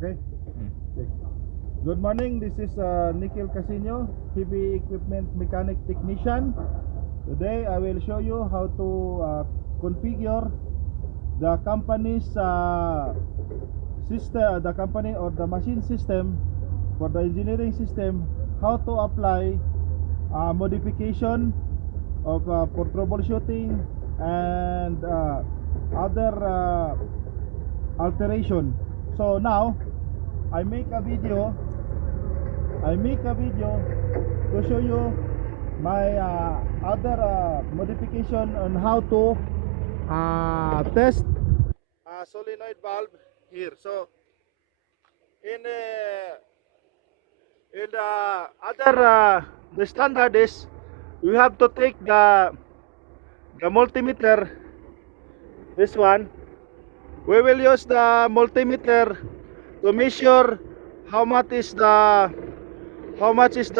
Okay? Okay. Good morning, this is Nikhil Casino, heavy equipment mechanic technician. Today I will show you how to configure the company's system, the company or the machine system for the engineering system, how to apply modification of for troubleshooting and other alteration. So now I make a video to show you my other modification on how to test a solenoid valve here. So in the other the standard is you have to take the multimeter, this one. We will use the multimeter to measure how much is the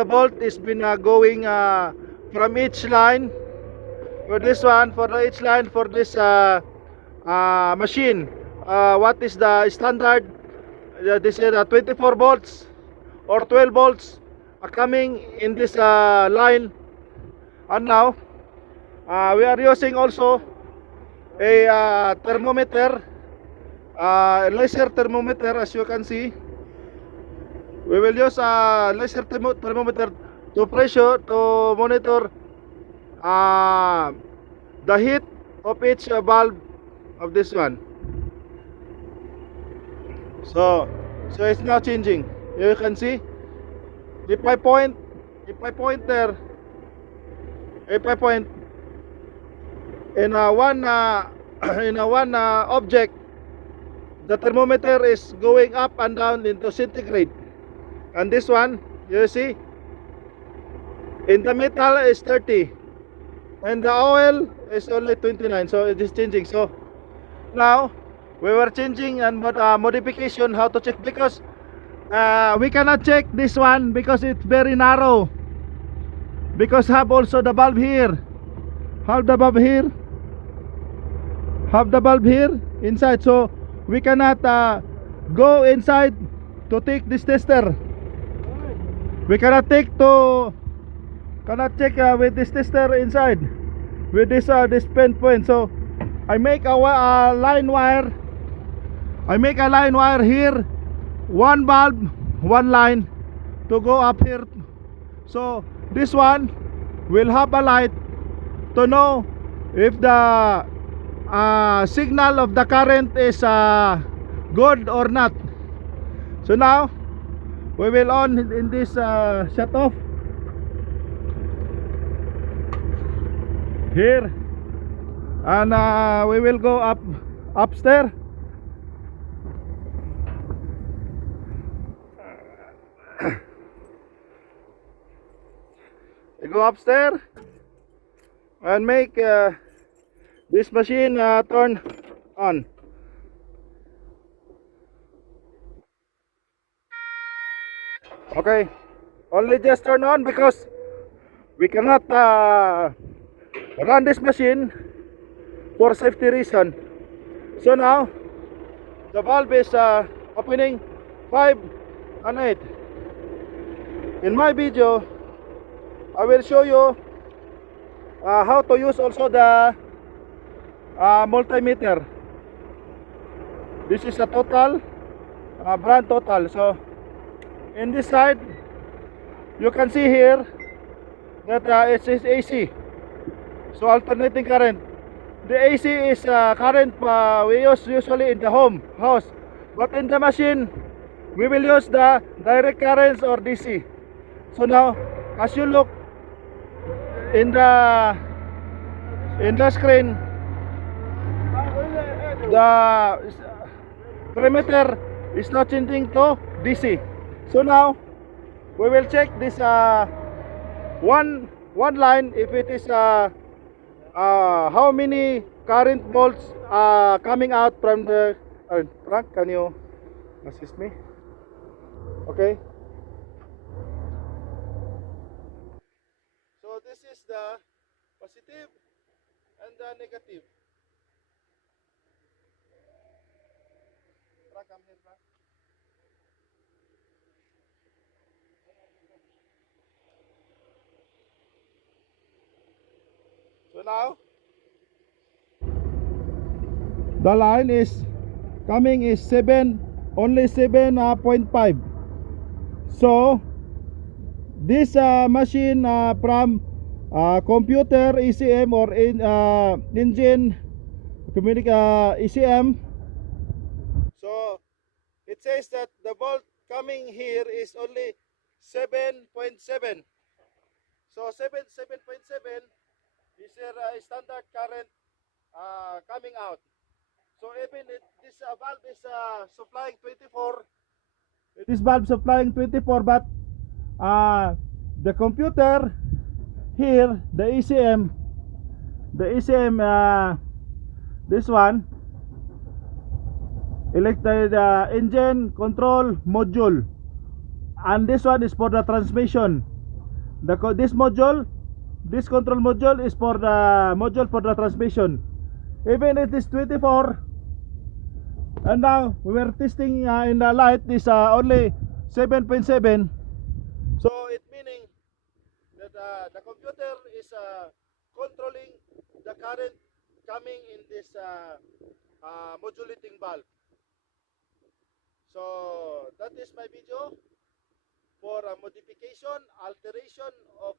volt is been going from each line for this one, for each line for this machine. What is the standard? This is 24 volts or 12 volts coming in this line. And now we are using also a thermometer, laser thermometer. As you can see, we will use a laser thermometer to pressure to monitor the heat of each valve of this one. So it's now changing. You can see if I point there, if I point in one in one object, the thermometer is going up and down into centigrade. And this one, you see, in the metal is 30 and the oil is only 29. So it is changing. So now we were changing and modification how to check, because we cannot check this one because it's very narrow, because have also the bulb here, have the bulb here, have the bulb here inside. So we cannot go inside to take this tester. We cannot check with this tester inside with this pen point. So I make a line wire. I make a line wire here, one bulb, one line to go up here. So this one will have a light to know if the signal of the current is good or not. So now we will on in this shut off here, and we will go upstairs. We go upstairs and make this machine turn on. Okay, only just turn on because we cannot run this machine for safety reason. So now the valve is opening 5 and 8. In my video I will show you how to use also the multimeter. This is a total brand total. So in this side you can see here that it is AC, so alternating current. The AC is current we use usually in the house, but in the machine we will use the direct currents or DC. So now as you look in the screen, the perimeter is not changing to DC. So now we will check this one line, if it is how many current volts coming out from the Frank, can you assist me? Okay. So this is the positive and the negative. Frank, come here, Frank. So now the line is coming is 7, only 7.5. So this machine from computer ECM or in engine ECM. So it says that the volt coming here is only 7.7. So 7.7 is your standard current coming out. So even this valve is supplying 24. This valve supplying 24, but the computer here, the ECM, this one, electric engine control module, and this one is for the transmission. This control module is for the module for the transmission. Even it is 24, and now we were testing in the light is only 7.7. So it meaning that the computer is controlling the current coming in this modulating valve. So that is my video for modification, alteration of